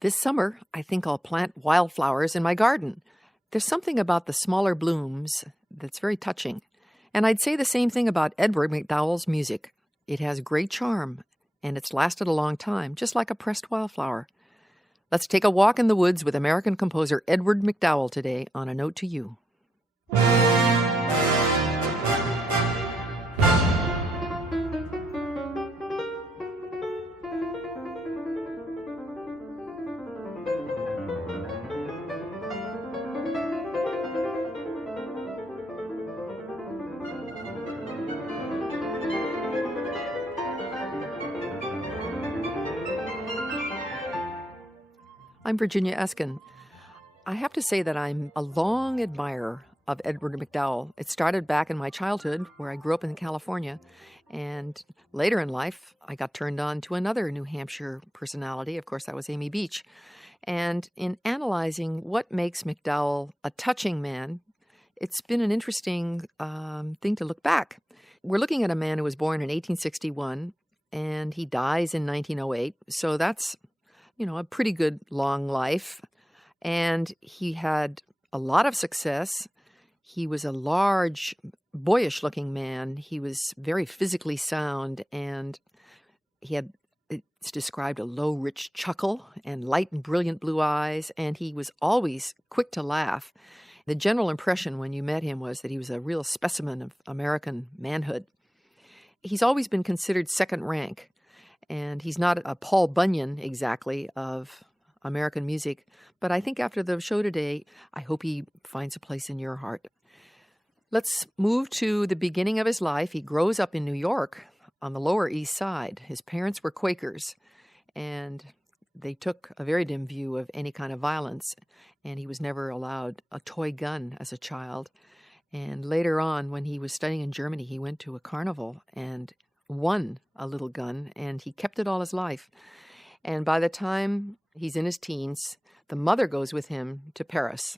This summer, I think I'll plant wildflowers in my garden. There's something about the smaller blooms that's very touching. And I'd say the same thing about Edward MacDowell's music. It has great charm, and it's lasted a long time, just like a pressed wildflower. Let's take a walk in the woods with American composer Edward MacDowell today on A Note to You. I'm Virginia Eskin. I have to say that I'm a long admirer of Edward MacDowell. It started back in my childhood, where I grew up in California, and later in life, I got turned on to another New Hampshire personality. Of course, that was Amy Beach. And in analyzing what makes MacDowell a touching man, it's been an interesting thing to look back. We're looking at a man who was born in 1861, and he dies in 1908, so that's a pretty good long life. And he had a lot of success. He was a large, boyish-looking man. He was very physically sound, and it's described a low, rich chuckle and light and brilliant blue eyes, and he was always quick to laugh. The general impression when you met him was that he was a real specimen of American manhood. He's always been considered second rank. And he's not a Paul Bunyan exactly of American music, but I think after the show today, I hope he finds a place in your heart. Let's move to the beginning of his life. He grows up in New York on the Lower East Side. His parents were Quakers, and they took a very dim view of any kind of violence, and he was never allowed a toy gun as a child. And later on, when he was studying in Germany, he went to a carnival and won a little gun, and he kept it all his life. And by the time he's in his teens, the mother goes with him to Paris.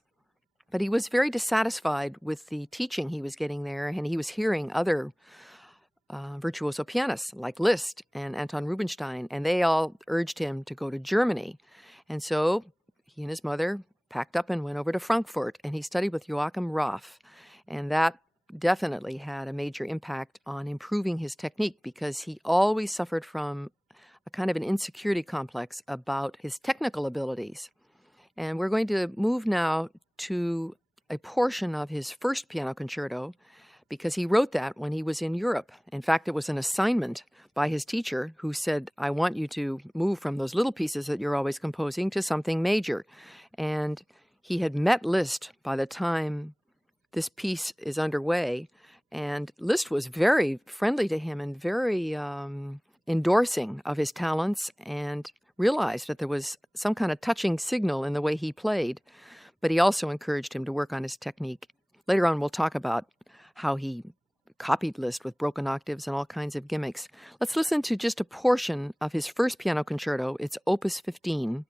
But he was very dissatisfied with the teaching he was getting there, and he was hearing other virtuoso pianists like Liszt and Anton Rubinstein, and they all urged him to go to Germany. And so he and his mother packed up and went over to Frankfurt, and he studied with Joachim Raff, and that definitely had a major impact on improving his technique, because he always suffered from a kind of an insecurity complex about his technical abilities. And we're going to move now to a portion of his first piano concerto, because he wrote that when he was in Europe. In fact, it was an assignment by his teacher, who said, I want you to move from those little pieces that you're always composing to something major. And he had met Liszt by the time this piece is underway, and Liszt was very friendly to him and very endorsing of his talents, and realized that there was some kind of touching signal in the way he played, but he also encouraged him to work on his technique. Later on, we'll talk about how he copied Liszt with broken octaves and all kinds of gimmicks. Let's listen to just a portion of his first piano concerto. It's Opus 15.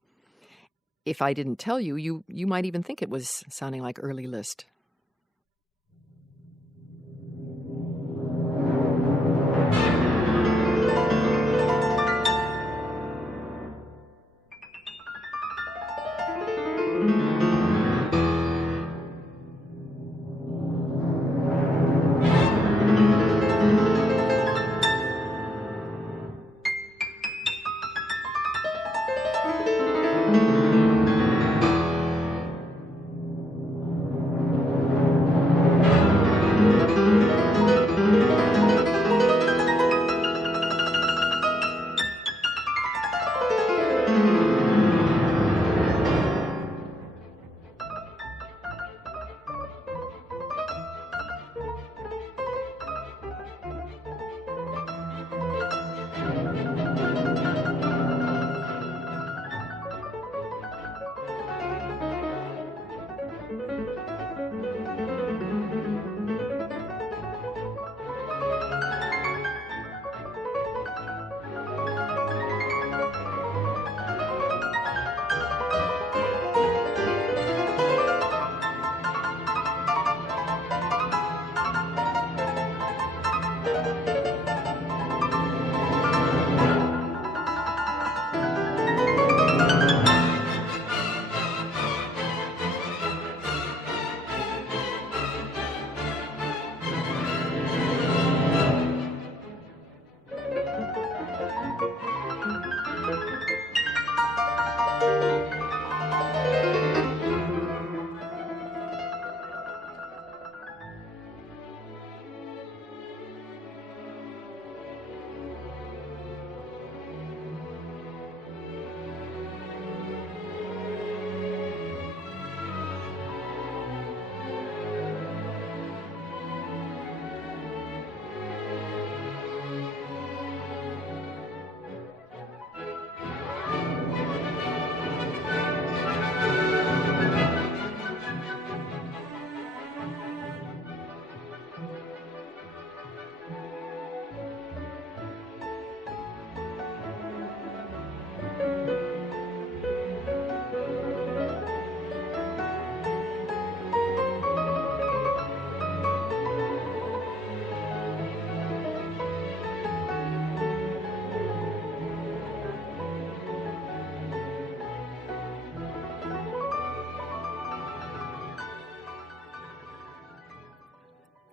If I didn't tell you, you might even think it was sounding like early Liszt.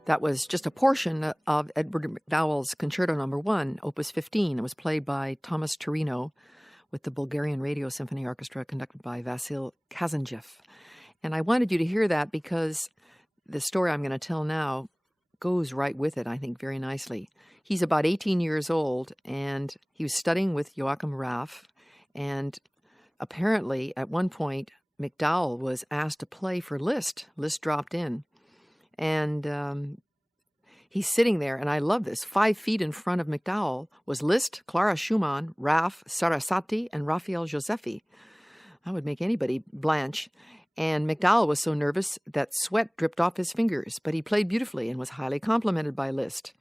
That was just a portion of Edward MacDowell's Concerto No. 1, Opus 15. It was played by Thomas Torino with the Bulgarian Radio Symphony Orchestra, conducted by Vasil Kazanjev. And I wanted you to hear that because the story I'm going to tell now goes right with it, I think, very nicely. He's about 18 years old, and he was studying with Joachim Raff, and apparently, at one point, MacDowell was asked to play for Liszt. Liszt dropped in. And he's sitting there, and I love this. 5 feet in front of MacDowell was Liszt, Clara Schumann, Raff, Sarasate, and Raphael Josephi. That would make anybody blanch. And MacDowell was so nervous that sweat dripped off his fingers, but he played beautifully and was highly complimented by Liszt.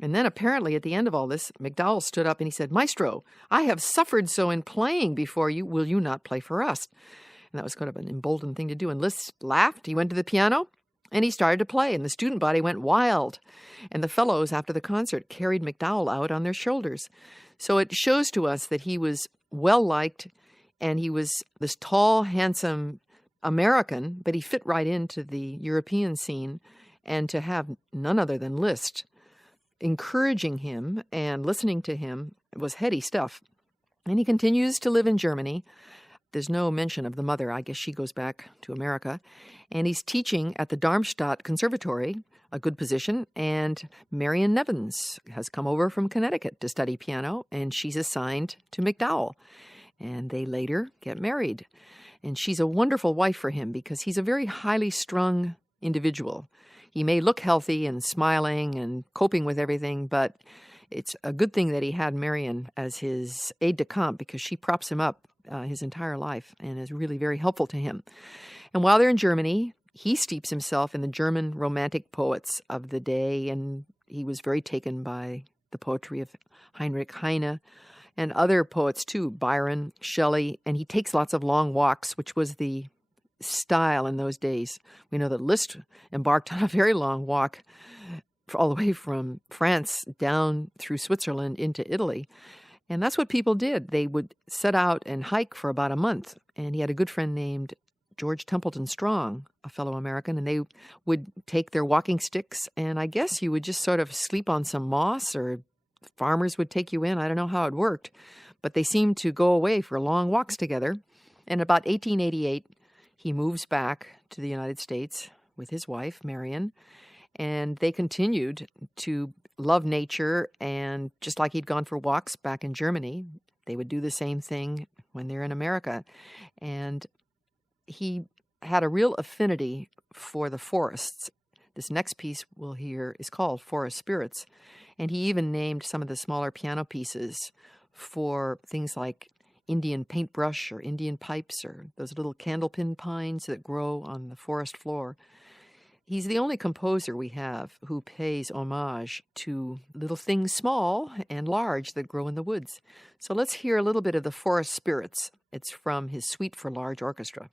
And then apparently at the end of all this, MacDowell stood up and he said, "Maestro, I have suffered so in playing before you. Will you not play for us?" And that was kind of an emboldened thing to do. And Liszt laughed. He went to the piano and he started to play. And the student body went wild. And the fellows, after the concert, carried MacDowell out on their shoulders. So it shows to us that he was well-liked, and he was this tall, handsome American, but he fit right into the European scene. And to have none other than Liszt encouraging him and listening to him was heady stuff. And he continues to live in Germany. There's no mention of the mother. I guess she goes back to America. And he's teaching at the Darmstadt Conservatory, a good position. And Marion Nevins has come over from Connecticut to study piano, and she's assigned to MacDowell. And they later get married. And she's a wonderful wife for him because he's a very highly strung individual. He may look healthy and smiling and coping with everything, but it's a good thing that he had Marion as his aide-de-camp because she props him up his entire life and is really very helpful to him. And while they're in Germany, he steeps himself in the German romantic poets of the day, and he was very taken by the poetry of Heinrich Heine and other poets too, Byron, Shelley, and he takes lots of long walks, which was the style in those days. We know that Liszt embarked on a very long walk all the way from France down through Switzerland into Italy. And that's what people did. They would set out and hike for about a month. And he had a good friend named George Templeton Strong, a fellow American, and they would take their walking sticks, and I guess you would just sort of sleep on some moss, or farmers would take you in. I don't know how it worked, but they seemed to go away for long walks together. And about 1888, he moves back to the United States with his wife, Marion, and they continued to love nature. And just like he'd gone for walks back in Germany, they would do the same thing when they're in America. And he had a real affinity for the forests. This next piece we'll hear is called Forest Spirits. And he even named some of the smaller piano pieces for things like Indian paintbrush or Indian pipes or those little candlepin pines that grow on the forest floor. He's the only composer we have who pays homage to little things small and large that grow in the woods. So let's hear a little bit of the Forest Spirits. It's from his Suite for Large Orchestra.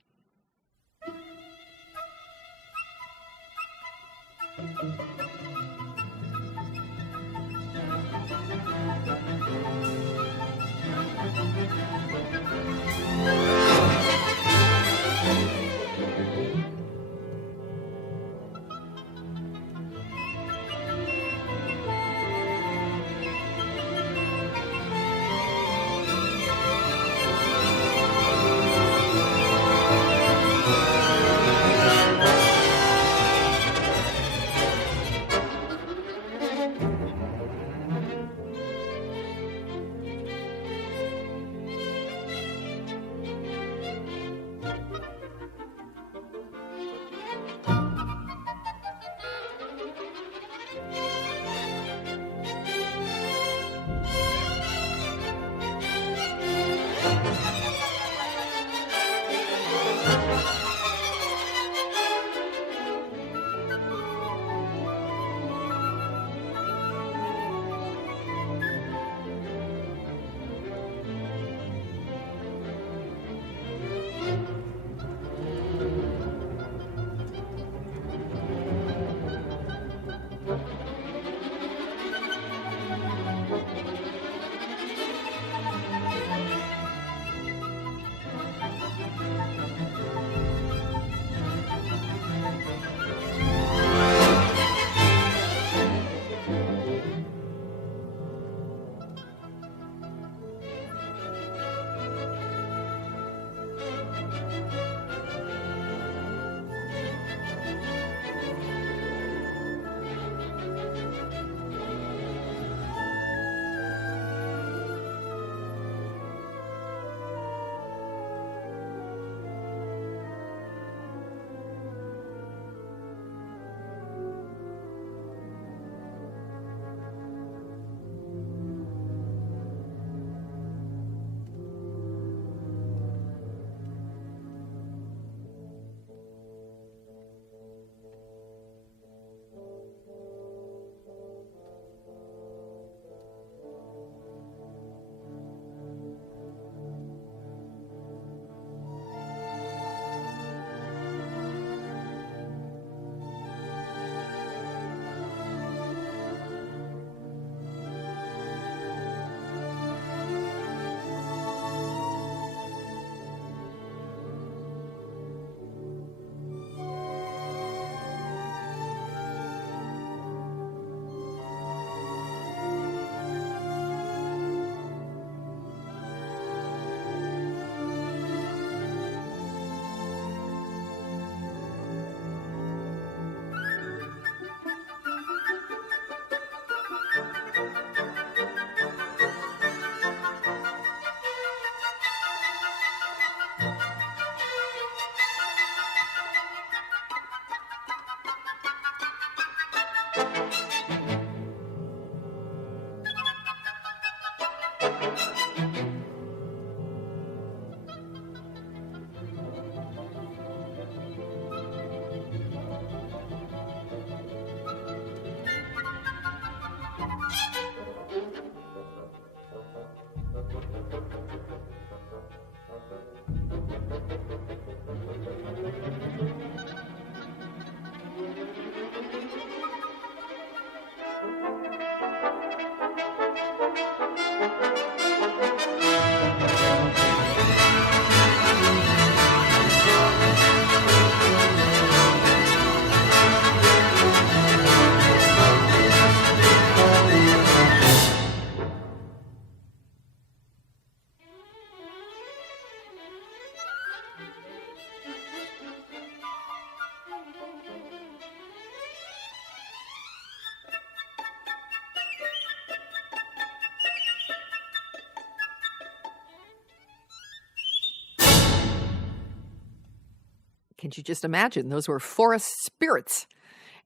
Can't you just imagine? Those were forest spirits.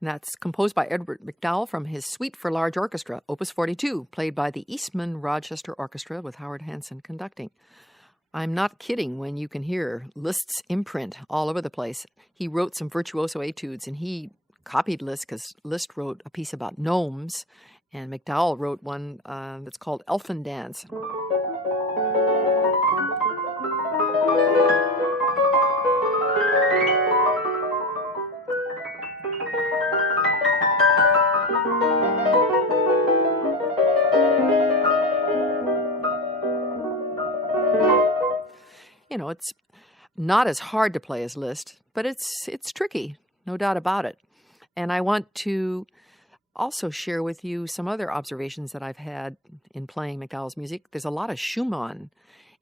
And that's composed by Edward MacDowell from his Suite for Large Orchestra, Opus 42, played by the Eastman Rochester Orchestra with Howard Hanson conducting. I'm not kidding when you can hear Liszt's imprint all over the place. He wrote some virtuoso etudes, and he copied Liszt because Liszt wrote a piece about gnomes, and MacDowell wrote one that's called Elfin Dance. You know, it's not as hard to play as Liszt, but it's tricky, no doubt about it. And I want to also share with you some other observations that I've had in playing MacDowell's music. There's a lot of Schumann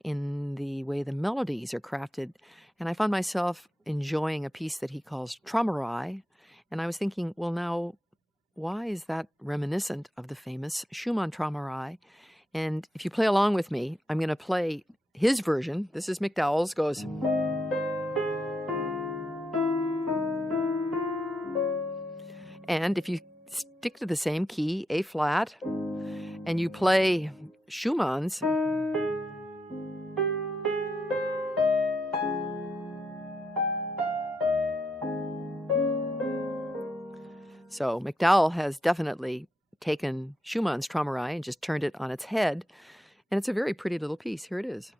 in the way the melodies are crafted, and I found myself enjoying a piece that he calls Träumerei, and I was thinking, well, now, why is that reminiscent of the famous Schumann Träumerei? And if you play along with me, I'm going to play his version. This is MacDowell's, goes. And if you stick to the same key, A flat, and you play Schumann's, so MacDowell has definitely taken Schumann's Träumerei and just turned it on its head. And it's a very pretty little piece. Here it is.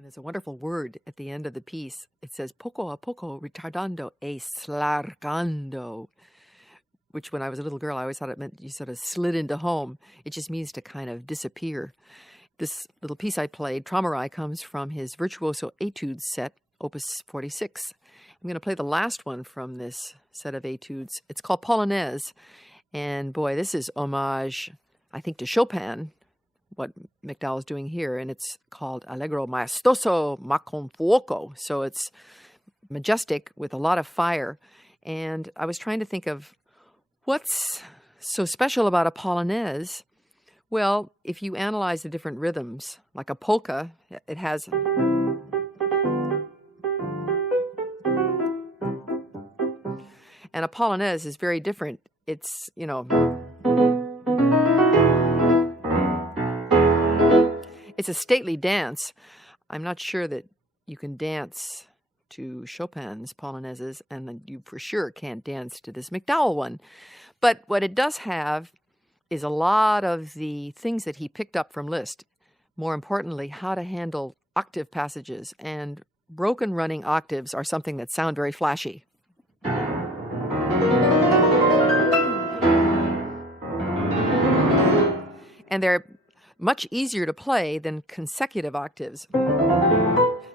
And there's a wonderful word at the end of the piece. It says, poco a poco ritardando e slargando, which when I was a little girl, I always thought it meant you sort of slid into home. It just means to kind of disappear. This little piece I played, Träumerei, comes from his Virtuoso Etudes set, Opus 46. I'm going to play the last one from this set of etudes. It's called Polonaise. And boy, this is homage, I think, to Chopin, what MacDowell's doing here, and it's called Allegro maestoso ma con fuoco. So it's majestic with a lot of fire. And I was trying to think of what's so special about a Polonaise. Well, if you analyze the different rhythms, like a polka, it has and a Polonaise is very different. It's, you know, it's a stately dance. I'm not sure that you can dance to Chopin's Polonaises, and you for sure can't dance to this MacDowell one. But what it does have is a lot of the things that he picked up from Liszt. more importantly, how to handle octave passages. And broken running octaves are something that sound very flashy. And they're much easier to play than consecutive octaves.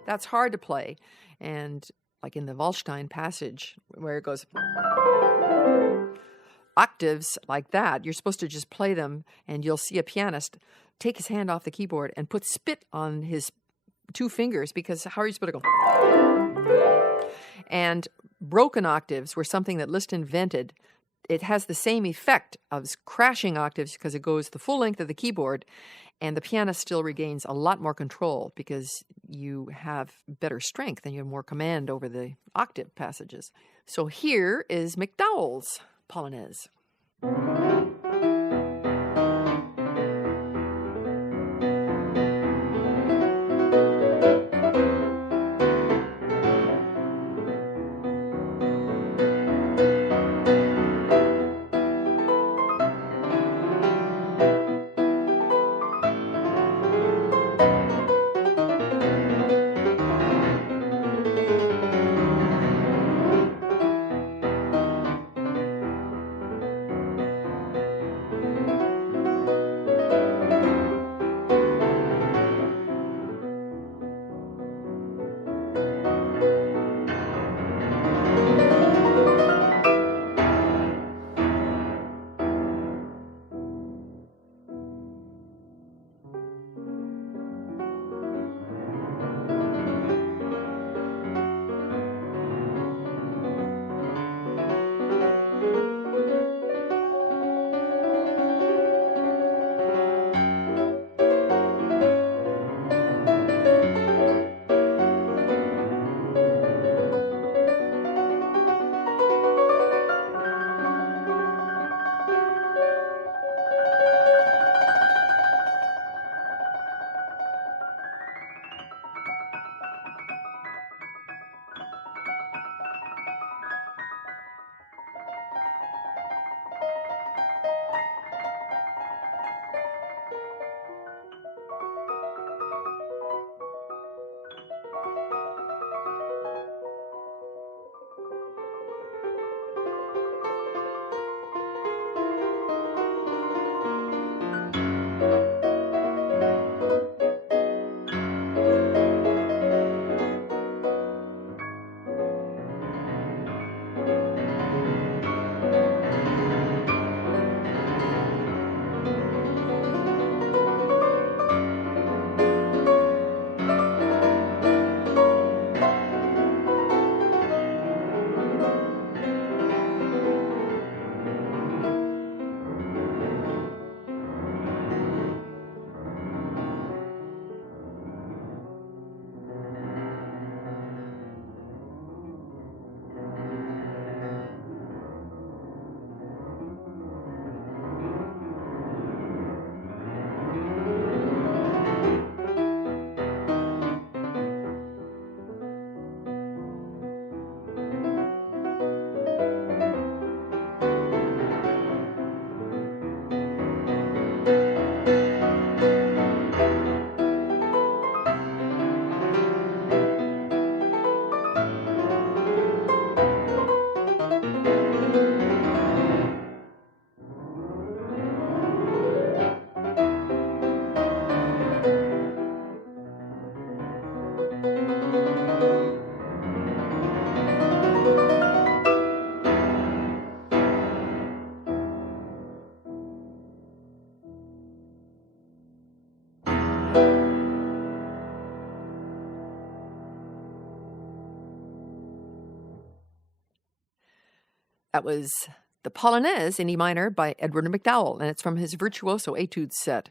That's hard to play. And like in the Waldstein passage, where it goes octaves like that, you're supposed to just play them, and you'll see a pianist take his hand off the keyboard and put spit on his 2 fingers, because how are you supposed to go? And broken octaves were something that Liszt invented. It has the same effect of crashing octaves because it goes the full length of the keyboard, and the pianist still regains a lot more control because you have better strength and you have more command over the octave passages. So here is MacDowell's Polonaise. That was the Polonaise in E minor by Edward MacDowell, and it's from his Virtuoso etudes set.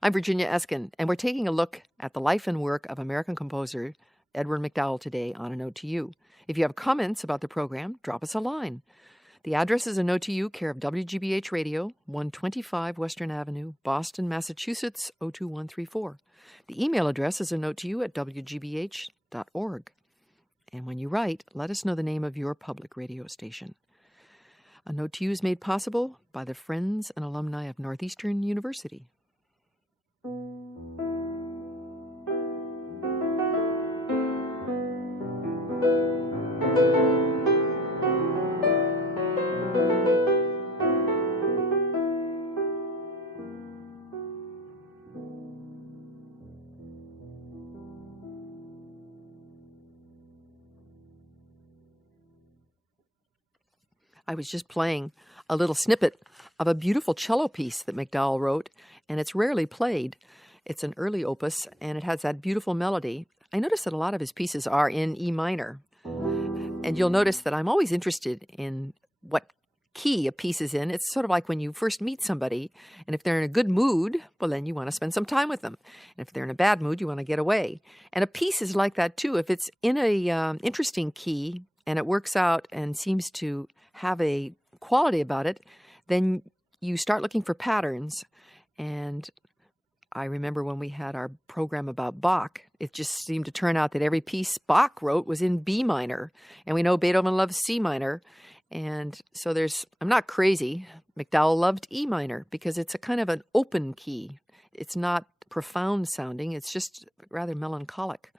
I'm Virginia Eskin, and we're taking a look at the life and work of American composer Edward MacDowell today on A Note to You. If you have comments about the program, drop us a line. The address is A Note to You, care of WGBH Radio, 125 Western Avenue, Boston, Massachusetts, 02134. The email address is anotetoyou@wgbh.org. And when you write, let us know the name of your public radio station. A Note to You is made possible by the friends and alumni of Northeastern University. I was just playing a little snippet of a beautiful cello piece that MacDowell wrote, and it's rarely played. It's an early opus, and it has that beautiful melody. I notice that a lot of his pieces are in E minor, and you'll notice that I'm always interested in what key a piece is in. It's sort of like when you first meet somebody, and if they're in a good mood, well, then you want to spend some time with them. And if they're in a bad mood, you want to get away. And a piece is like that, too. If it's in a interesting key, and it works out and seems to have a quality about it, then you start looking for patterns. And I remember when we had our program about Bach, it just seemed to turn out that every piece Bach wrote was in B minor. And we know Beethoven loves C minor. And so I'm not crazy. MacDowell loved E minor because it's a kind of an open key. It's not profound sounding. It's just rather melancholic.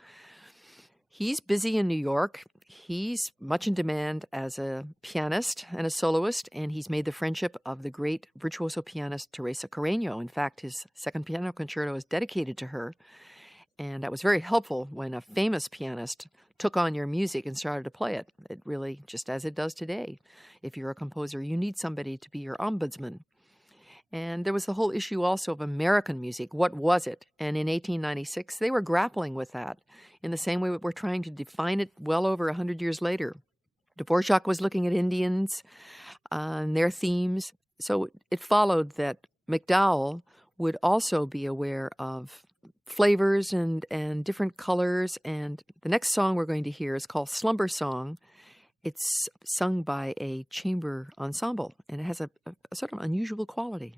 He's busy in New York. He's much in demand as a pianist and a soloist, and he's made the friendship of the great virtuoso pianist Teresa Carreño. In fact, his second piano concerto is dedicated to her, and that was very helpful when a famous pianist took on your music and started to play it. It really, just as it does today, if you're a composer, you need somebody to be your ombudsman. And there was the whole issue also of American music. What was it? And in 1896, they were grappling with that in the same way we're trying to define it well over 100 years later. Dvorak was looking at Indians and their themes. So it followed that MacDowell would also be aware of flavors and different colors. And the next song we're going to hear is called Slumber Song. It's sung by a chamber ensemble, and it has a sort of unusual quality.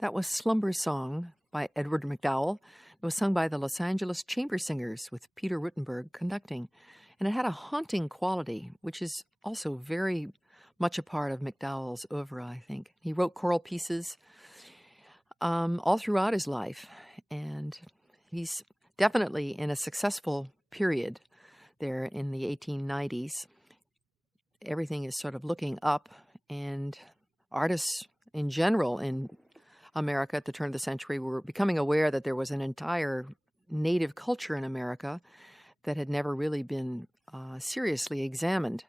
That was Slumber Song by Edward MacDowell. It was sung by the Los Angeles Chamber Singers with Peter Rittenberg conducting. And it had a haunting quality, which is also very much a part of MacDowell's oeuvre, I think. He wrote choral pieces all throughout his life. And he's definitely in a successful period there in the 1890s. Everything is sort of looking up, and artists in general in America at the turn of the century were becoming aware that there was an entire native culture in America that had never really been seriously examined.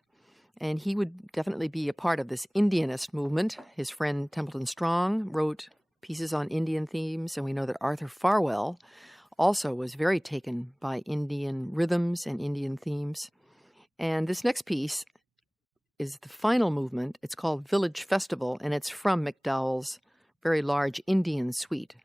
And he would definitely be a part of this Indianist movement. His friend Templeton Strong wrote pieces on Indian themes, and we know that Arthur Farwell also was very taken by Indian rhythms and Indian themes. And this next piece is the final movement. It's called Village Festival, and it's from MacDowell's very large Indian suite.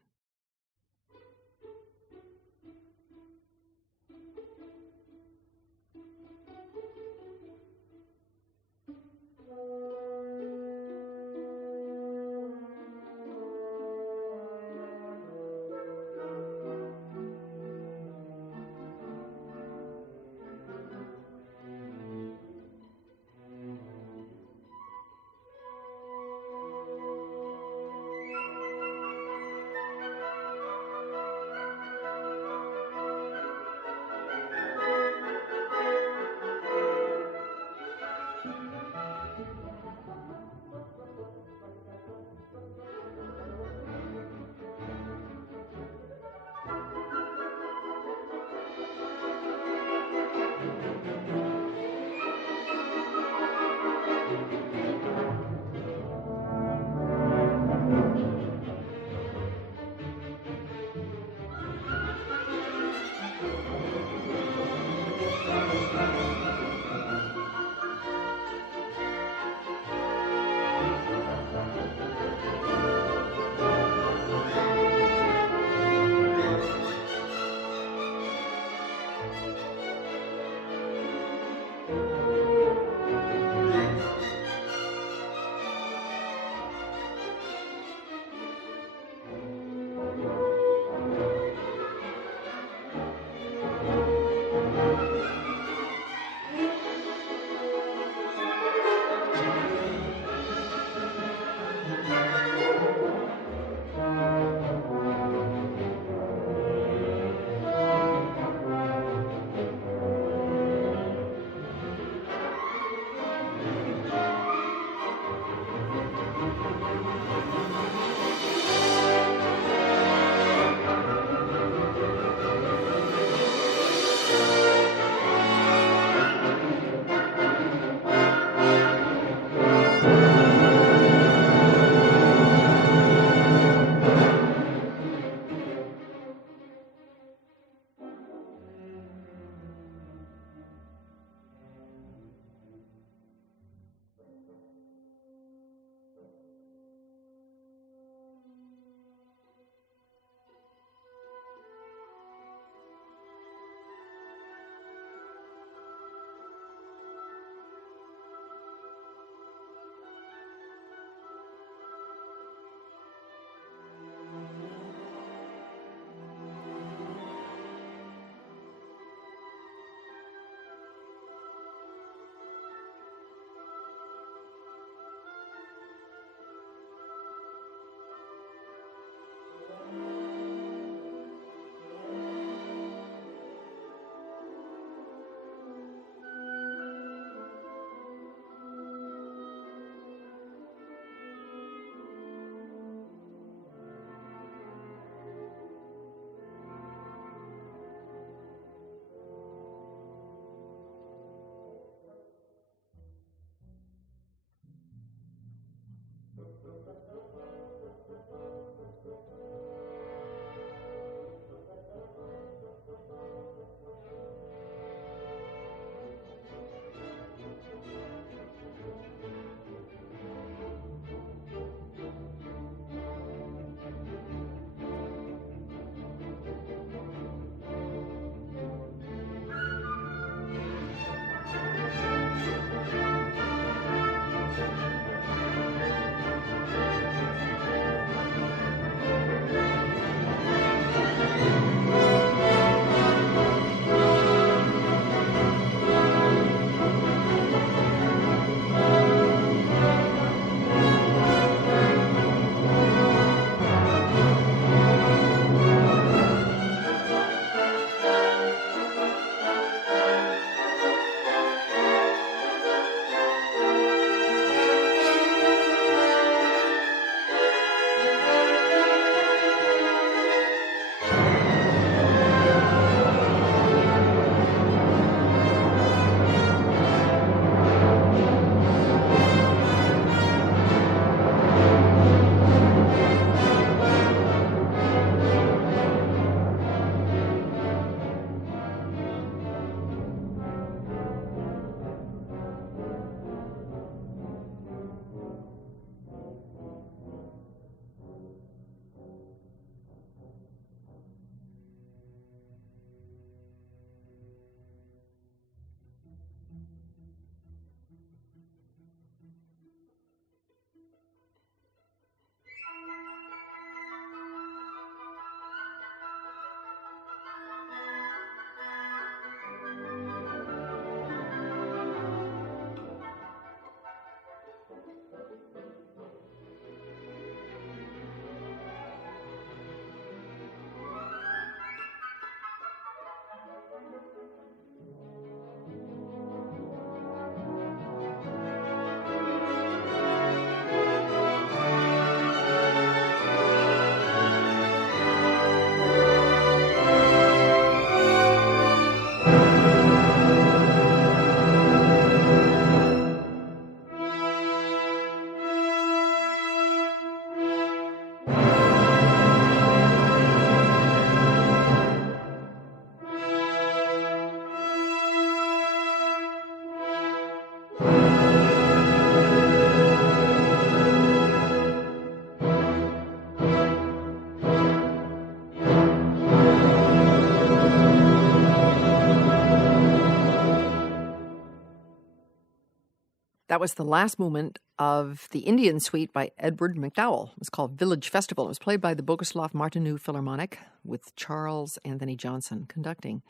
That was the last movement of the Indian Suite by Edward MacDowell. It was called Village Festival. It was played by the Boguslav Martinu Philharmonic with Charles Anthony Johnson conducting.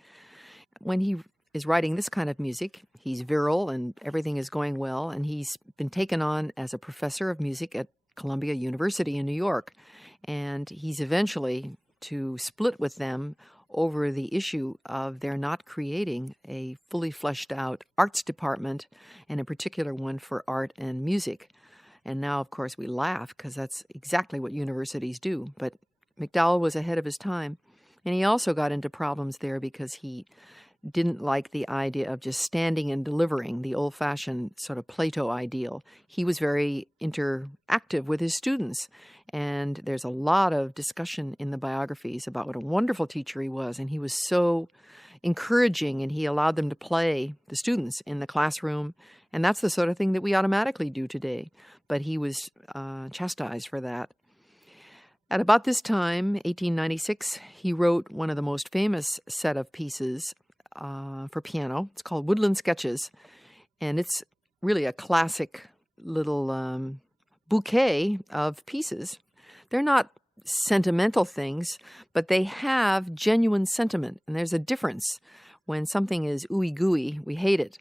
When he is writing this kind of music, he's virile and everything is going well, and he's been taken on as a professor of music at Columbia University in New York. And he's eventually to split with them over the issue of their not creating a fully fleshed out arts department, and in particular one for art and music. And now, of course, we laugh because that's exactly what universities do. But MacDowell was ahead of his time. And he also got into problems there because he didn't like the idea of just standing and delivering, the old-fashioned sort of Plato ideal. He was very interactive with his students, and there's a lot of discussion in the biographies about what a wonderful teacher he was, and he was so encouraging, and he allowed them to play, the students, in the classroom, and that's the sort of thing that we automatically do today. But he was chastised for that. At about this time, 1896, he wrote one of the most famous set of pieces for piano. It's called Woodland Sketches, and it's really a classic little bouquet of pieces. They're not sentimental things, but they have genuine sentiment, and there's a difference. When something is ooey-gooey, we hate it,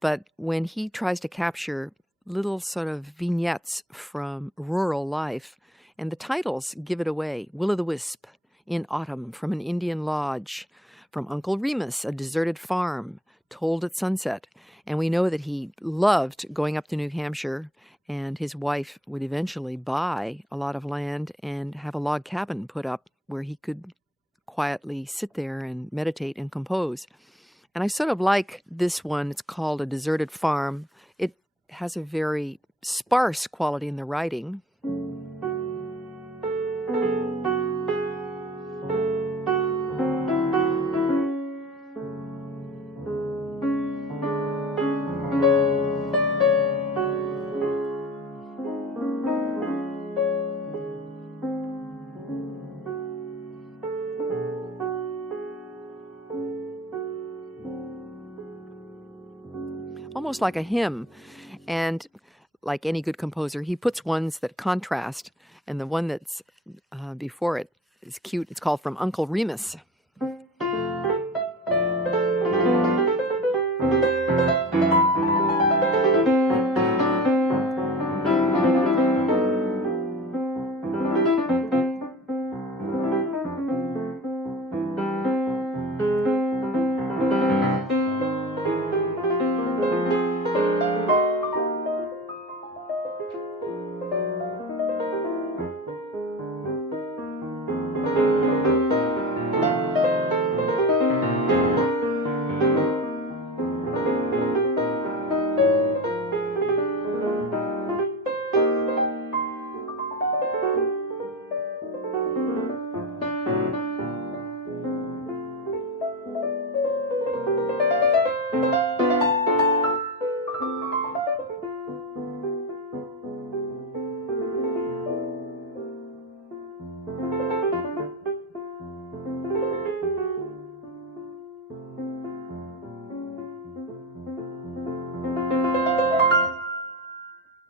but when he tries to capture little sort of vignettes from rural life, and the titles give it away: Will-o'-the-Wisp, In Autumn, From an Indian Lodge, From Uncle Remus, A Deserted Farm, Told at Sunset. And we know that he loved going up to New Hampshire, and his wife would eventually buy a lot of land and have a log cabin put up where he could quietly sit there and meditate and compose. And I sort of like this one. It's called A Deserted Farm. It has a very sparse quality in the writing. Almost like a hymn. And like any good composer, he puts ones that contrast, and the one that's before it is cute. It's called From Uncle Remus.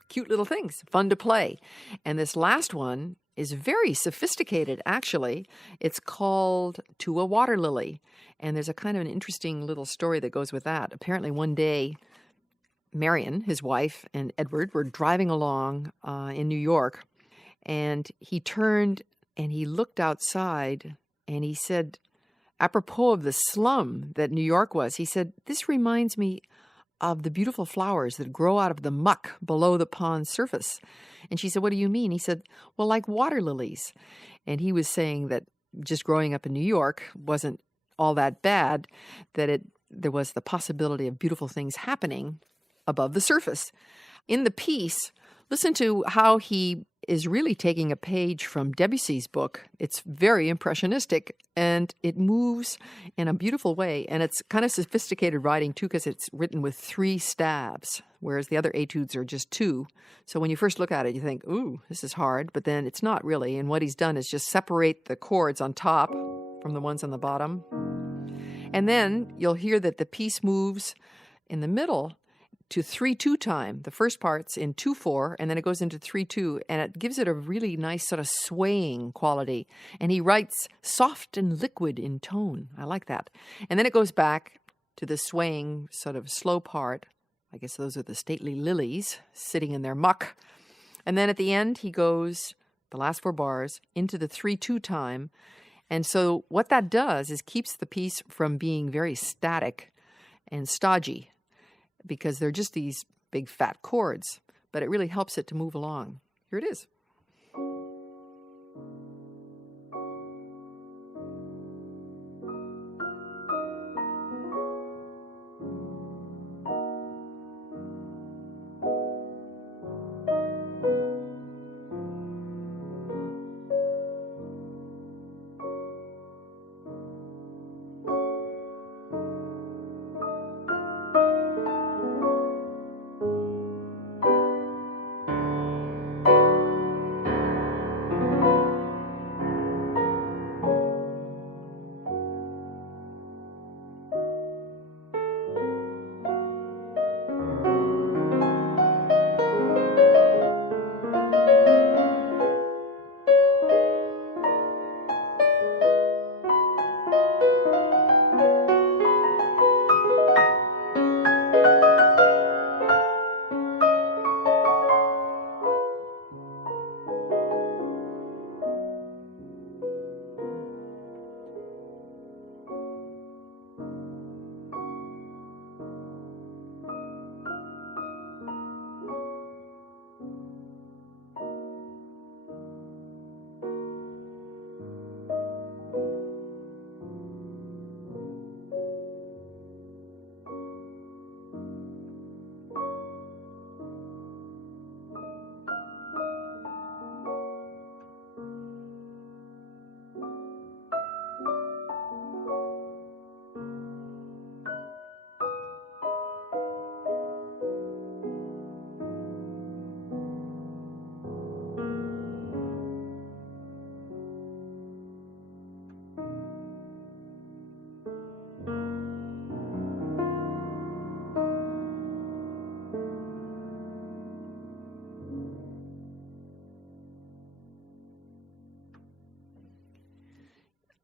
Cute little things, fun to play. And this last one is very sophisticated, actually. It's called To a Water Lily. And there's a kind of an interesting little story that goes with that. Apparently one day, Marion, his wife, and Edward were driving along in New York. And he turned and he looked outside and he said, apropos of the slum that New York was, he said, "This reminds me of the beautiful flowers that grow out of the muck below the pond surface." And she said, "What do you mean?" He said, "Well, like water lilies." And he was saying that just growing up in New York wasn't all that bad, that there was the possibility of beautiful things happening above the surface. In the piece, Listen to how he is really taking a page from Debussy's book. It's very impressionistic, and it moves in a beautiful way. And it's kind of sophisticated writing, too, because it's written with 3 stabs, whereas the other etudes are just 2. So when you first look at it, you think, ooh, this is hard, but then it's not really. And what he's done is just separate the chords on top from the ones on the bottom. And then you'll hear that the piece moves in the middle to 3/2 time. The first part's in 2/4, and then it goes into 3/2, and it gives it a really nice sort of swaying quality. And he writes soft and liquid in tone. I like that. And then it goes back to the swaying sort of slow part. I guess those are the stately lilies sitting in their muck. And then at the end, he goes, the last 4 bars, into the 3/2 time. And so what that does is keeps the piece from being very static and stodgy, because they're just these big fat chords, but it really helps it to move along. Here it is.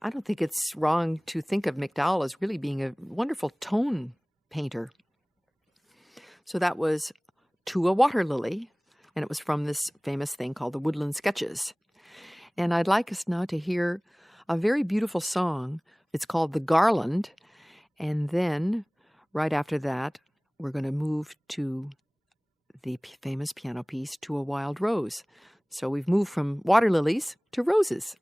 I don't think it's wrong to think of MacDowell as really being a wonderful tone painter. So that was To a Water Lily, and it was from this famous thing called the Woodland Sketches. And I'd like us now to hear a very beautiful song. It's called The Garland, and then right after that, we're going to move to the famous piano piece, To a Wild Rose. So we've moved from water lilies to roses.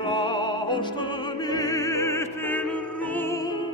Rauschte nicht in Ruhe.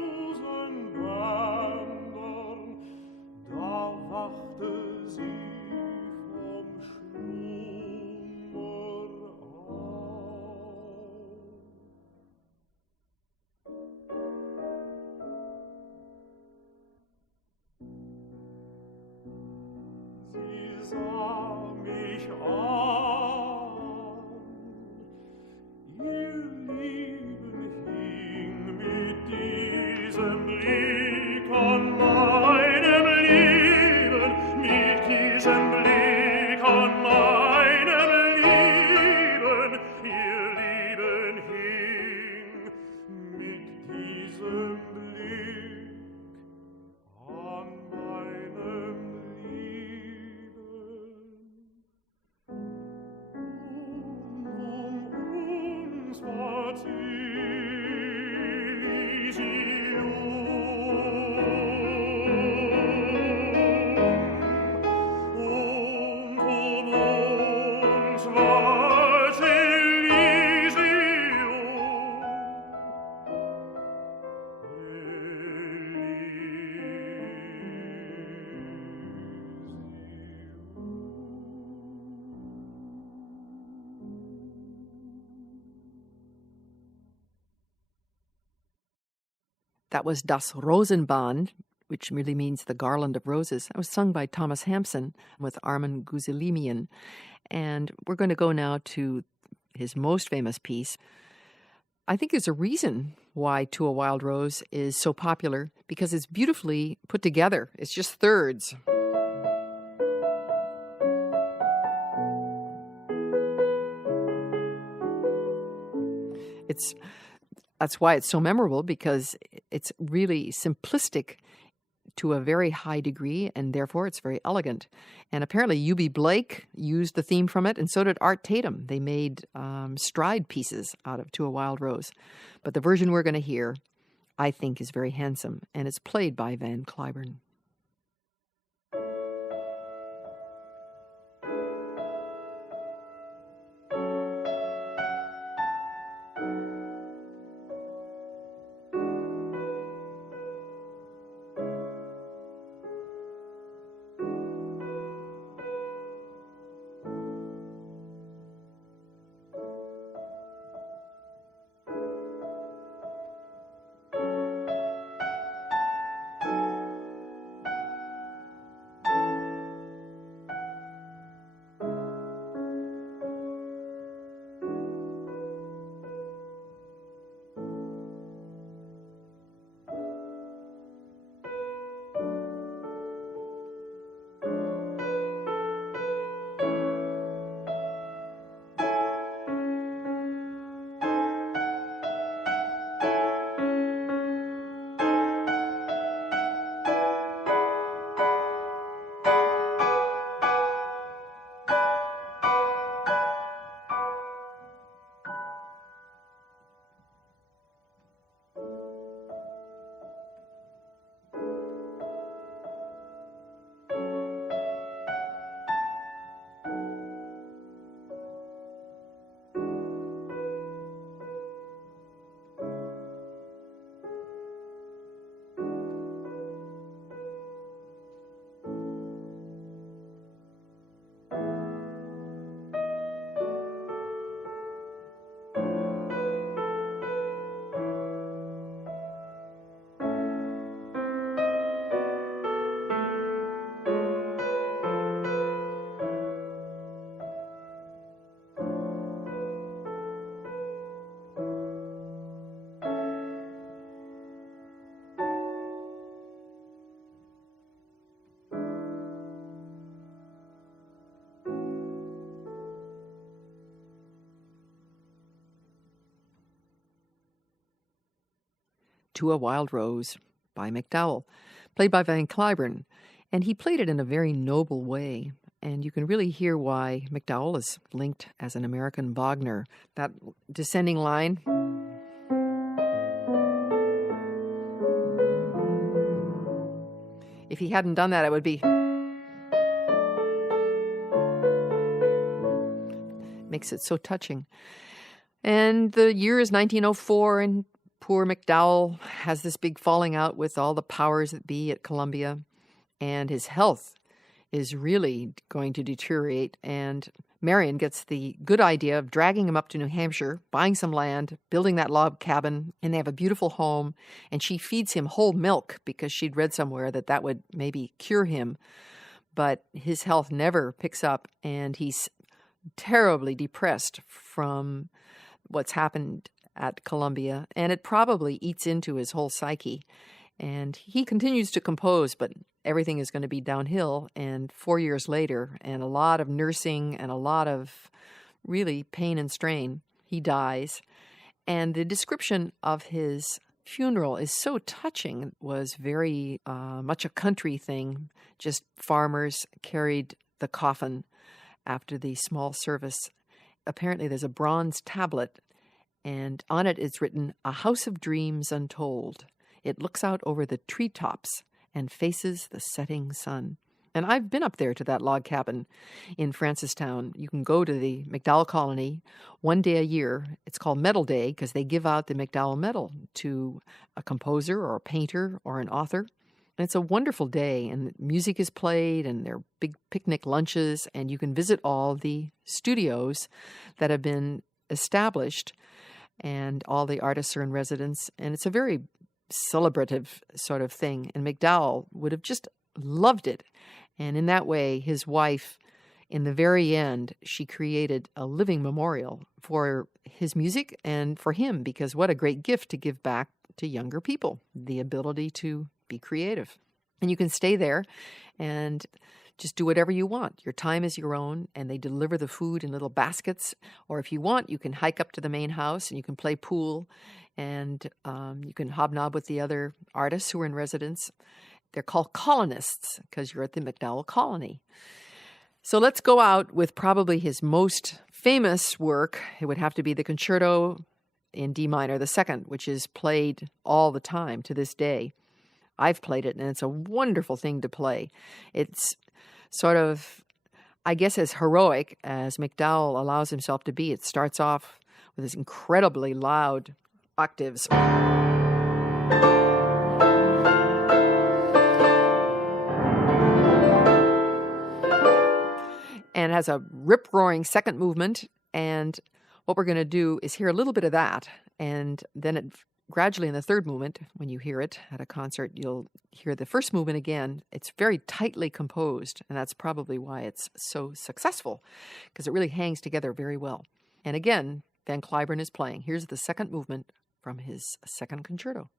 That was Das Rosenband, which really means the garland of roses. That was sung by Thomas Hampson with Armin Guzulimian. And we're going to go now to his most famous piece. I think there's a reason why To a Wild Rose is so popular, because it's beautifully put together. It's just thirds. That's why it's so memorable, because it's really simplistic to a very high degree, and therefore it's very elegant. And apparently U.B. Blake used the theme from it, and so did Art Tatum. They made stride pieces out of To a Wild Rose. But the version we're going to hear, I think, is very handsome, and it's played by Van Cliburn. To a Wild Rose by MacDowell, played by Van Cliburn. And he played it in a very noble way. And you can really hear why MacDowell is linked as an American Wagner. That descending line. If he hadn't done that, it would be... Makes it so touching. And the year is 1904, and poor MacDowell has this big falling out with all the powers that be at Columbia, and his health is really going to deteriorate. And Marion gets the good idea of dragging him up to New Hampshire, buying some land, building that log cabin, and they have a beautiful home. And she feeds him whole milk because she'd read somewhere that would maybe cure him. but his health never picks up, and he's terribly depressed from what's happened at Columbia, and it probably eats into his whole psyche. And he continues to compose, but everything is going to be downhill. And 4 years later, and a lot of nursing and a lot of really pain and strain, he dies. And the description of his funeral is so touching. It was very much a country thing. Just farmers carried the coffin after the small service. Apparently there's a bronze tablet, and on it it's written, "A house of dreams untold. It looks out over the treetops and faces the setting sun." And I've been up there to that log cabin in Francistown. You can go to the MacDowell colony one day a year. It's called Medal Day because they give out the MacDowell Medal to a composer or a painter or an author. And it's a wonderful day, and music is played, and there are big picnic lunches, and you can visit all the studios that have been established, and all the artists are in residence. And it's a very celebrative sort of thing, and MacDowell would have just loved it. And in that way, his wife, in the very end, she created a living memorial for his music and for him, because what a great gift to give back to younger people, the ability to be creative. And you can stay there and just do whatever you want. Your time is your own, and they deliver the food in little baskets. Or if you want, you can hike up to the main house and you can play pool, and you can hobnob with the other artists who are in residence. They're called colonists because you're at the MacDowell colony. So let's go out with probably his most famous work. It would have to be the Concerto in D minor, the second, which is played all the time to this day. I've played it, and it's a wonderful thing to play. It's sort of, I guess, as heroic as MacDowell allows himself to be. It starts off with this incredibly loud octaves. And has a rip-roaring second movement. And what we're going to do is hear a little bit of that. And then gradually in the third movement, when you hear it at a concert, you'll hear the first movement again. It's very tightly composed, and that's probably why it's so successful, because it really hangs together very well. And again, Van Cliburn is playing. Here's the second movement from his second concerto.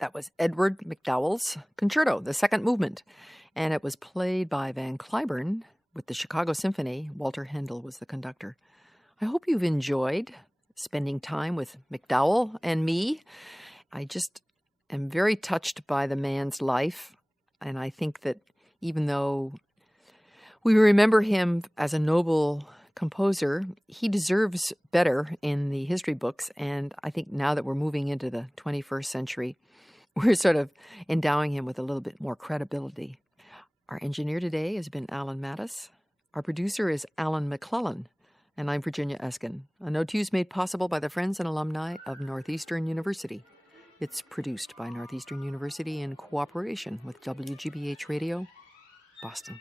That was Edward MacDowell's Concerto, the second movement, and it was played by Van Cliburn with the Chicago Symphony. Walter Handel was the conductor. I hope you've enjoyed spending time with MacDowell and me. I just am very touched by the man's life, and I think that even though we remember him as a noble composer, he deserves better in the history books, and I think now that we're moving into the 21st century, we're sort of endowing him with a little bit more credibility. Our engineer today has been Alan Mattis. Our producer is Alan McClellan, and I'm Virginia Eskin. A Note is made possible by the friends and alumni of Northeastern University. It's produced by Northeastern University in cooperation with WGBH Radio, Boston.